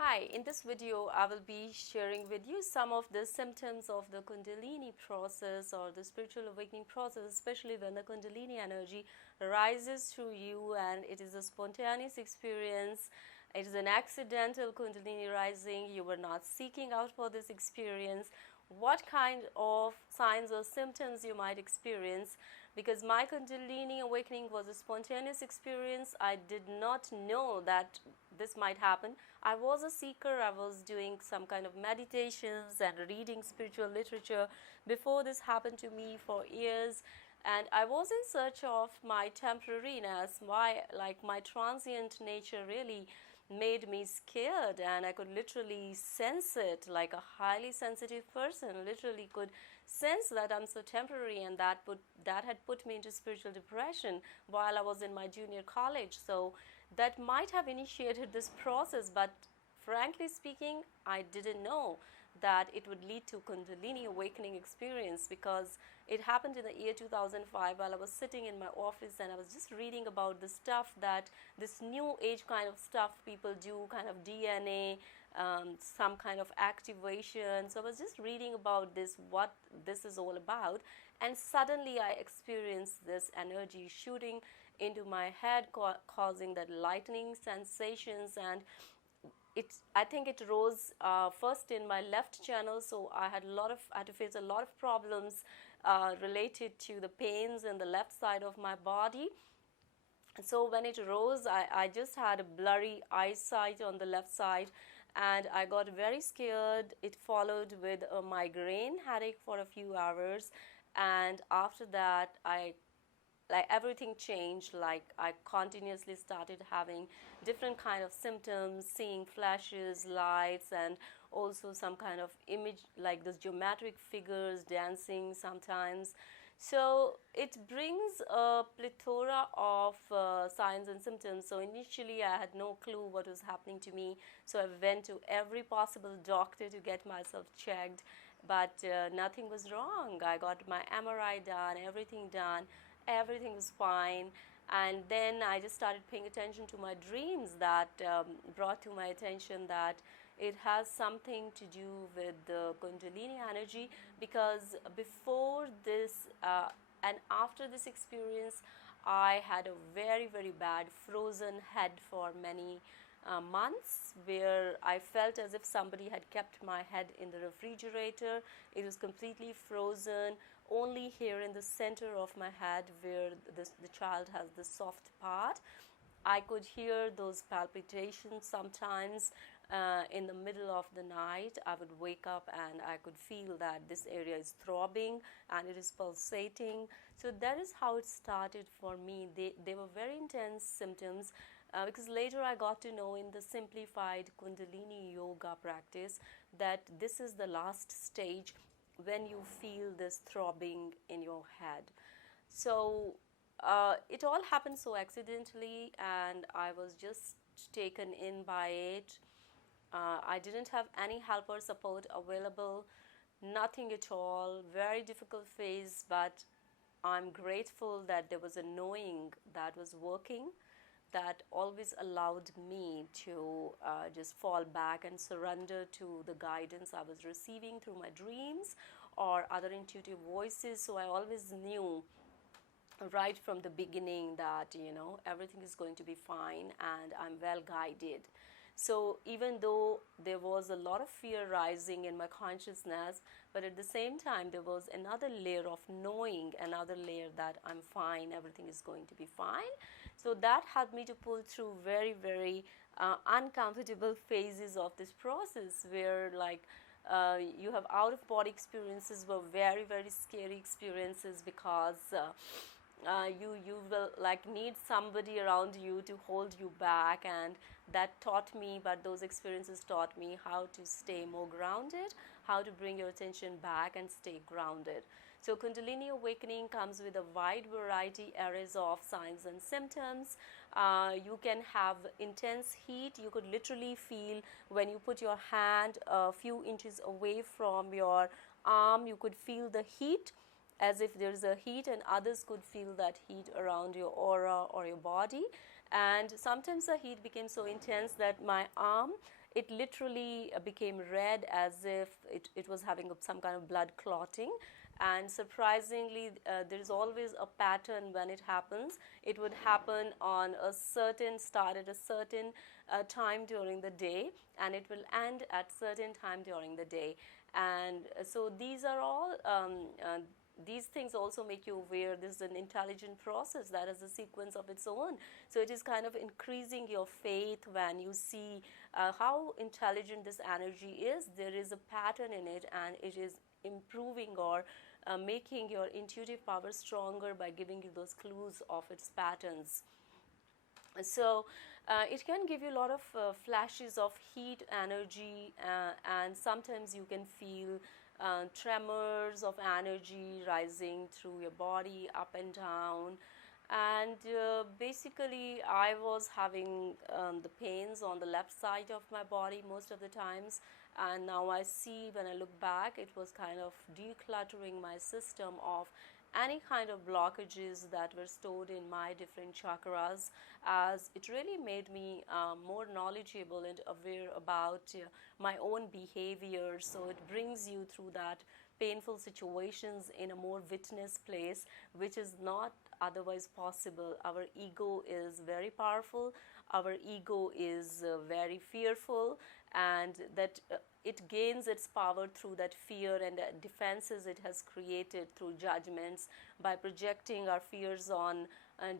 Hi, in this video I will be sharing with you some of the symptoms of the Kundalini process or the spiritual awakening process, especially when the Kundalini energy rises through you and it is a spontaneous experience. It is an accidental Kundalini rising. You were not seeking out for this experience. What kind of signs or symptoms you might experience, because my Kundalini awakening was a spontaneous experience. I did not know that this might happen. I was a seeker. I was doing some kind of meditations and reading spiritual literature before this happened to me for years, and I was in search of my temporariness. My transient nature really made me scared, and I could literally sense it. Like a highly sensitive person literally could sense that I'm so temporary, and that had put me into spiritual depression while I was in my junior college. So that might have initiated this process, but frankly speaking, I didn't know that it would lead to Kundalini awakening experience, because it happened in the year 2005 while I was sitting in my office and I was just reading about the stuff that this new age kind of stuff people do, kind of DNA, some kind of activation. So I was just reading about this, what this is all about, and suddenly I experienced this energy shooting into my head, causing that lightning sensations. And I think it rose first in my left channel, so I had to face a lot of problems related to the pains in the left side of my body. So when it rose, I just had a blurry eyesight on the left side, and I got very scared. It followed with a migraine headache for a few hours, and after that everything changed. Like I continuously started having different kind of symptoms, seeing flashes, lights, and also some kind of image like those geometric figures dancing sometimes. So it brings a plethora of signs and symptoms. So initially I had no clue what was happening to me, so I went to every possible doctor to get myself checked, but nothing was wrong. I got my MRI done, everything was fine. And then I just started paying attention to my dreams, that brought to my attention that it has something to do with the Kundalini energy, because before this and after this experience, I had a very, very bad frozen head for many months, where I felt as if somebody had kept my head in the refrigerator. It was completely frozen. Only here in the center of my head, where the child has the soft part, I could hear those palpitations sometimes. In the middle of the night, I would wake up and I could feel that this area is throbbing and it is pulsating. So that is how it started for me. They were very intense symptoms, because later I got to know in the simplified Kundalini yoga practice that this is the last stage when you feel this throbbing in your head. So it all happened so accidentally, and I was just taken in by it. I didn't have any help or support available, nothing at all. Very difficult phase, but I'm grateful that there was a knowing that was working, that always allowed me to just fall back and surrender to the guidance I was receiving through my dreams or other intuitive voices. So I always knew right from the beginning that everything is going to be fine and I'm well guided. So even though there was a lot of fear rising in my consciousness, but at the same time there was another layer of knowing, another layer that I'm fine, everything is going to be fine. So that helped me to pull through very, very uncomfortable phases of this process, where you have out of body experiences, were very, very scary experiences, because you will need somebody around you to hold you back, and that taught me, but those experiences taught me how to stay more grounded, how to bring your attention back and stay grounded. So Kundalini awakening comes with a wide variety areas of signs and symptoms. You can have intense heat. You could literally feel when you put your hand a few inches away from your arm, you could feel the heat as if there's a heat, and others could feel that heat around your aura or your body. And sometimes the heat became so intense that my arm, it literally became red as if it was having some kind of blood clotting. And surprisingly, there's always a pattern when it happens. It would happen on a certain start at a certain time during the day, and it will end at certain time during the day. And so these are all these things also make you aware this is an intelligent process that has a sequence of its own. So it is kind of increasing your faith when you see how intelligent this energy is. There is a pattern in it, and it is improving or making your intuitive power stronger by giving you those clues of its patterns. So it can give you a lot of flashes of heat energy, and sometimes you can feel tremors of energy rising through your body up and down. And basically I was having the pains on the left side of my body most of the times, and now I see, when I look back, it was kind of decluttering my system of any kind of blockages that were stored in my different chakras, as it really made me more knowledgeable and aware about my own behavior. So it brings you through that painful situations in a more witness place, which is not otherwise possible. Our ego is very powerful, our ego is very fearful, and that it gains its power through that fear and defenses it has created through judgments, by projecting our fears on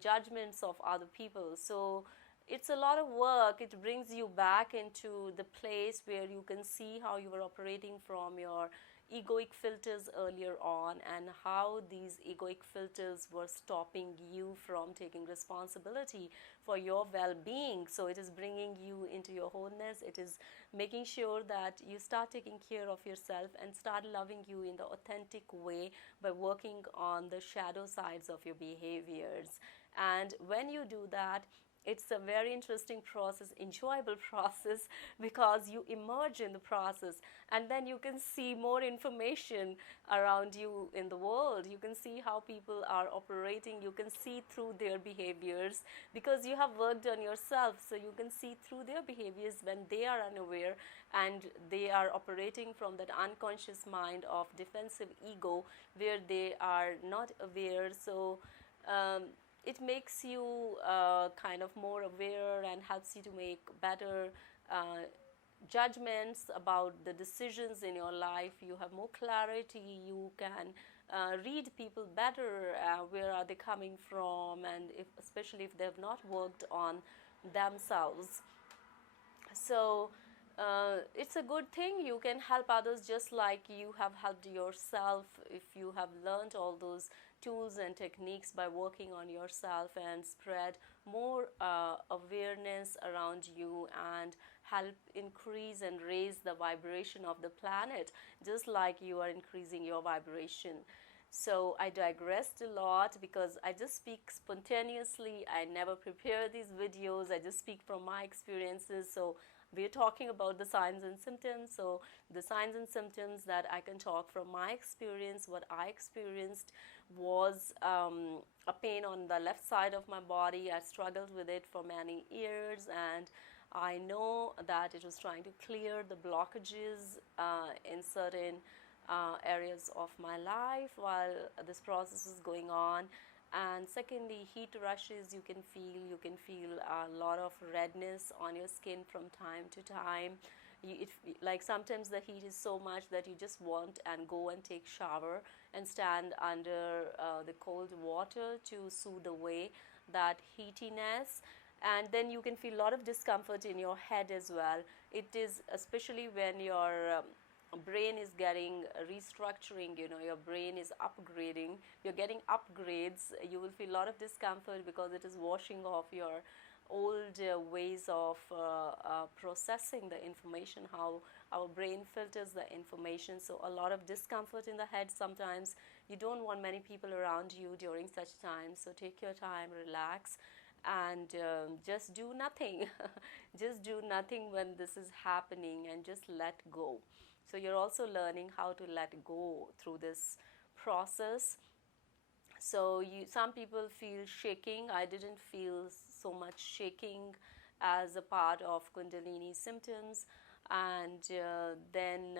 judgments of other people. So it's a lot of work. It brings you back into the place where you can see how you were operating from your egoic filters earlier on, and how these egoic filters were stopping you from taking responsibility for your well-being. So it is bringing you into your wholeness. It is making sure that you start taking care of yourself and start loving you in the authentic way by working on the shadow sides of your behaviors. And when you do that, it's a very interesting process, enjoyable process, because you emerge in the process, and then you can see more information around you in the world. You can see how people are operating. You can see through their behaviors because you have worked on yourself. So you can see through their behaviors when they are unaware and they are operating from that unconscious mind of defensive ego where they are not aware. So it makes you kind of more aware and helps you to make better judgments about the decisions in your life. You have more clarity. You can read people better. Where are they coming from? And especially if they have not worked on themselves. So it's a good thing. You can help others just like you have helped yourself if you have learned all those tools and techniques by working on yourself, and spread more awareness around you and help increase and raise the vibration of the planet, just like you are increasing your vibration. So I digressed a lot because I just speak spontaneously. I never prepare these videos. I just speak from my experiences. So we're talking about the signs and symptoms. So the signs and symptoms that I can talk from my experience, what I experienced was a pain on the left side of my body. I struggled with it for many years, and I know that it was trying to clear the blockages in certain areas of my life while this process is going on. And secondly, heat rushes. You can feel a lot of redness on your skin from time to time. Like sometimes the heat is so much that you just want and go and take shower and stand under the cold water to soothe away that heatiness. And then you can feel a lot of discomfort in your head as well. It is especially when your brain is getting restructuring, your brain is upgrading, you're getting upgrades. You will feel a lot of discomfort because it is washing off your old ways of processing the information, how our brain filters the information. So a lot of discomfort in the head sometimes. You don't want many people around you during such times. So take your time, relax, and just do nothing. Just do nothing when this is happening, and just let go. So you're also learning how to let go through this process. So some people feel shaking. I didn't feel so much shaking as a part of Kundalini symptoms. and then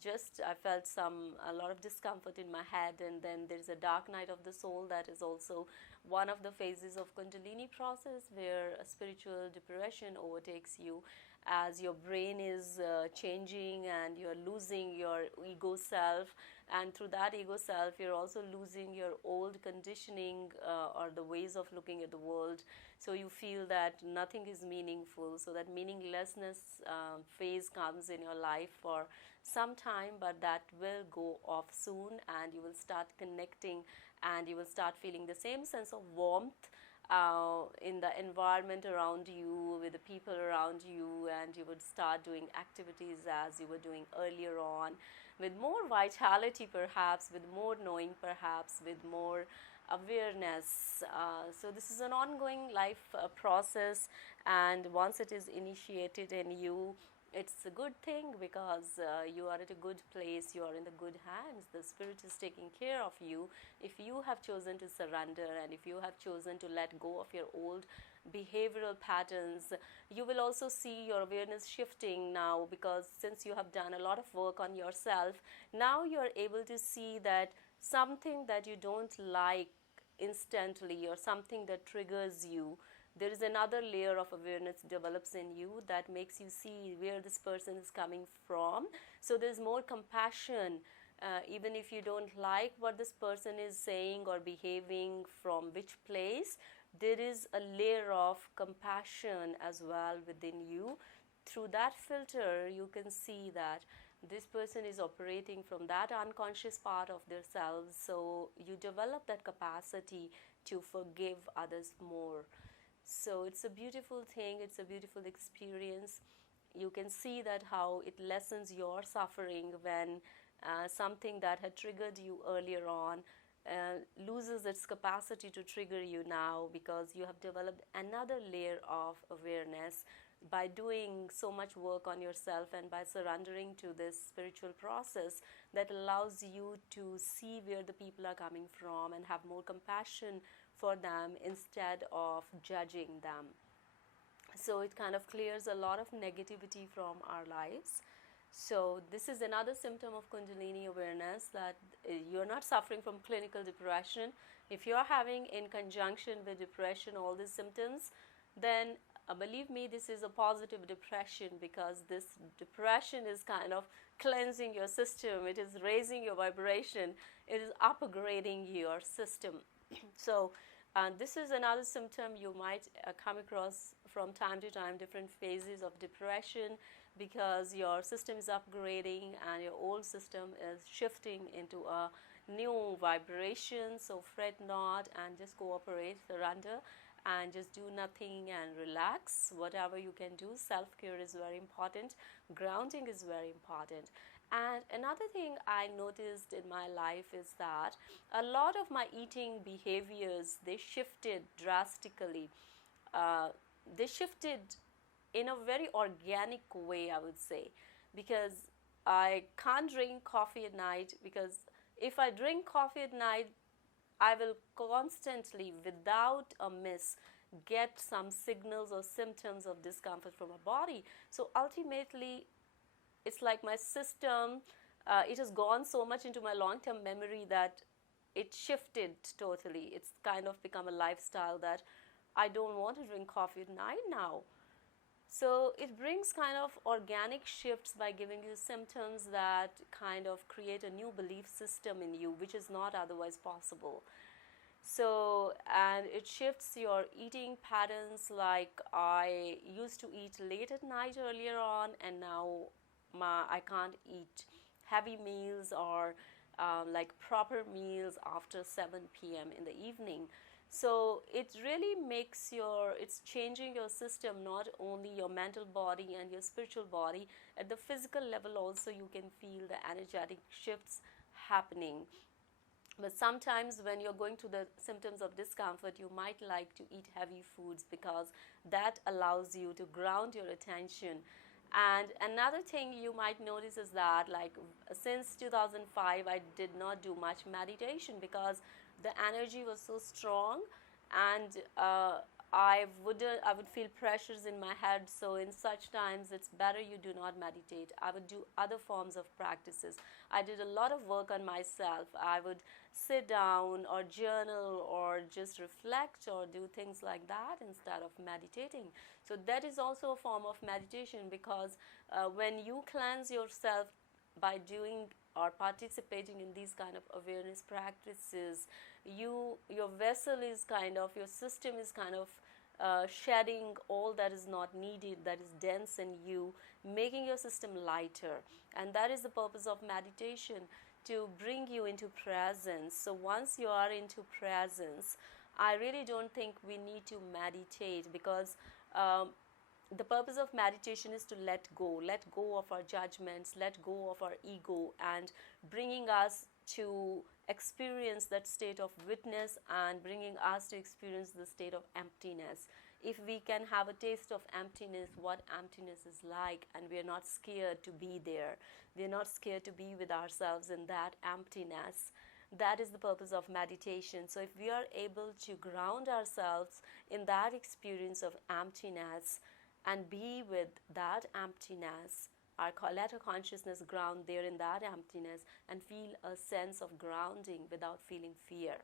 just I felt a lot of discomfort in my head. And then there's a dark night of the soul, that is also one of the phases of Kundalini process, where a spiritual depression overtakes you as your brain is changing and you're losing your ego self, and through that ego self you're also losing your old conditioning or the ways of looking at the world. So you feel that nothing is meaningful, so that meaninglessness phase comes in your life for some time, but that will go off soon, and you will start connecting, and you will start feeling the same sense of warmth in the environment around you, with the people around you, and you would start doing activities as you were doing earlier on, with more vitality perhaps, with more knowing perhaps, with more awareness. So this is an ongoing life process, and once it is initiated in you, it's a good thing, because you are at a good place, you are in the good hands, the spirit is taking care of you if you have chosen to surrender, and if you have chosen to let go of your old behavioral patterns. You will also see your awareness shifting now, because since you have done a lot of work on yourself, now you are able to see that something that you don't like instantly, or something that triggers you, there is another layer of awareness develops in you that makes you see where this person is coming from. So there's more compassion. Even if you don't like what this person is saying or behaving, from which place, there is a layer of compassion as well within you. Through that filter, you can see that this person is operating from that unconscious part of their selves. So you develop that capacity to forgive others more. So it's a beautiful thing, it's a beautiful experience. You can see that how it lessens your suffering when something that had triggered you earlier on loses its capacity to trigger you now, because you have developed another layer of awareness by doing so much work on yourself, and by surrendering to this spiritual process that allows you to see where the people are coming from and have more compassion for them instead of judging them. So it kind of clears a lot of negativity from our lives. So this is another symptom of Kundalini awareness, that you're not suffering from clinical depression. If you're having in conjunction with depression all these symptoms, then believe me, this is a positive depression, because this depression is kind of cleansing your system, it is raising your vibration, it is upgrading your system. So this is another symptom you might come across from time to time, different phases of depression, because your system is upgrading and your old system is shifting into a new vibration. So fret not and just cooperate, surrender, and just do nothing and relax. Whatever you can do, self-care is very important, grounding is very important. And another thing I noticed in my life is that a lot of my eating behaviors, they shifted drastically. They shifted in a very organic way, I would say, because I can't drink coffee at night, because if I drink coffee at night, I will constantly, without a miss, get some signals or symptoms of discomfort from my body. So ultimately, it's like my system, it has gone so much into my long-term memory that it shifted totally. It's kind of become a lifestyle that I don't want to drink coffee at night now. So it brings kind of organic shifts by giving you symptoms that kind of create a new belief system in you, which is not otherwise possible. So, and it shifts your eating patterns. Like I used to eat late at night earlier on, and now I can't eat heavy meals or like proper meals after 7 p.m. in the evening. So it really makes it's changing your system, not only your mental body and your spiritual body. At the physical level also, you can feel the energetic shifts happening. But sometimes when you're going through the symptoms of discomfort, you might like to eat heavy foods, because that allows you to ground your attention. And another thing you might notice is that, like, since 2005, I did not do much meditation, because the energy was so strong, and I would feel pressures in my head. So in such times, it's better you do not meditate. I would do other forms of practices. I did a lot of work on myself. I would sit down or journal or just reflect or do things like that instead of meditating. So that is also a form of meditation, because when you cleanse yourself by doing or participating in these kind of awareness practices, your vessel is kind of, your system is kind of shedding all that is not needed, that is dense in you, making your system lighter. And that is the purpose of meditation, to bring you into presence. So once you are into presence, I really don't think we need to meditate, because um, the purpose of meditation is to let go of our judgments, let go of our ego, and bringing us to experience that state of witness, and bringing us to experience the state of emptiness. If we can have a taste of emptiness, what emptiness is like, and we are not scared to be there, we are not scared to be with ourselves in that emptiness, that is the purpose of meditation. So if we are able to ground ourselves in that experience of emptiness and be with that emptiness, let our consciousness ground there in that emptiness and feel a sense of grounding without feeling fear.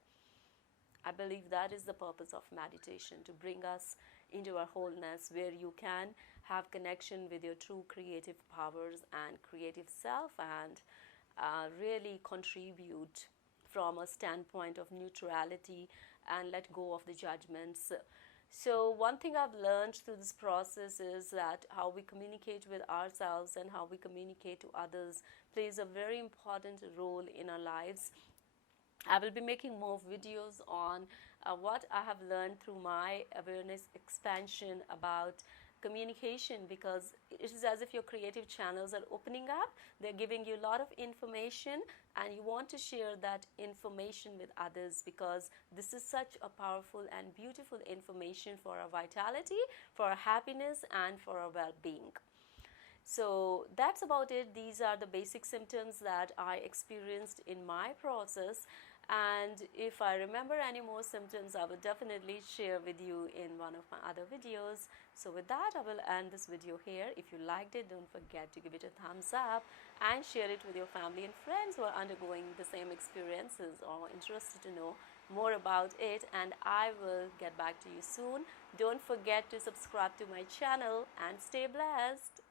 I believe that is the purpose of meditation, to bring us into our wholeness, where you can have connection with your true creative powers and creative self, and really contribute from a standpoint of neutrality and let go of the judgments. So one thing I've learned through this process is that how we communicate with ourselves and how we communicate to others plays a very important role in our lives. I will be making more videos on what I have learned through my awareness expansion about communication, because it is as if your creative channels are opening up. They're giving you a lot of information, and you want to share that information with others, because this is such a powerful and beautiful information for our vitality, for our happiness, and for our well-being. So that's about it. These are the basic symptoms that I experienced in my process. And if I remember any more symptoms, I will definitely share with you in one of my other videos. So with that, I will end this video here. If you liked it, don't forget to give it a thumbs up and share it with your family and friends who are undergoing the same experiences or interested to know more about it. And I will get back to you soon. Don't forget to subscribe to my channel and stay blessed.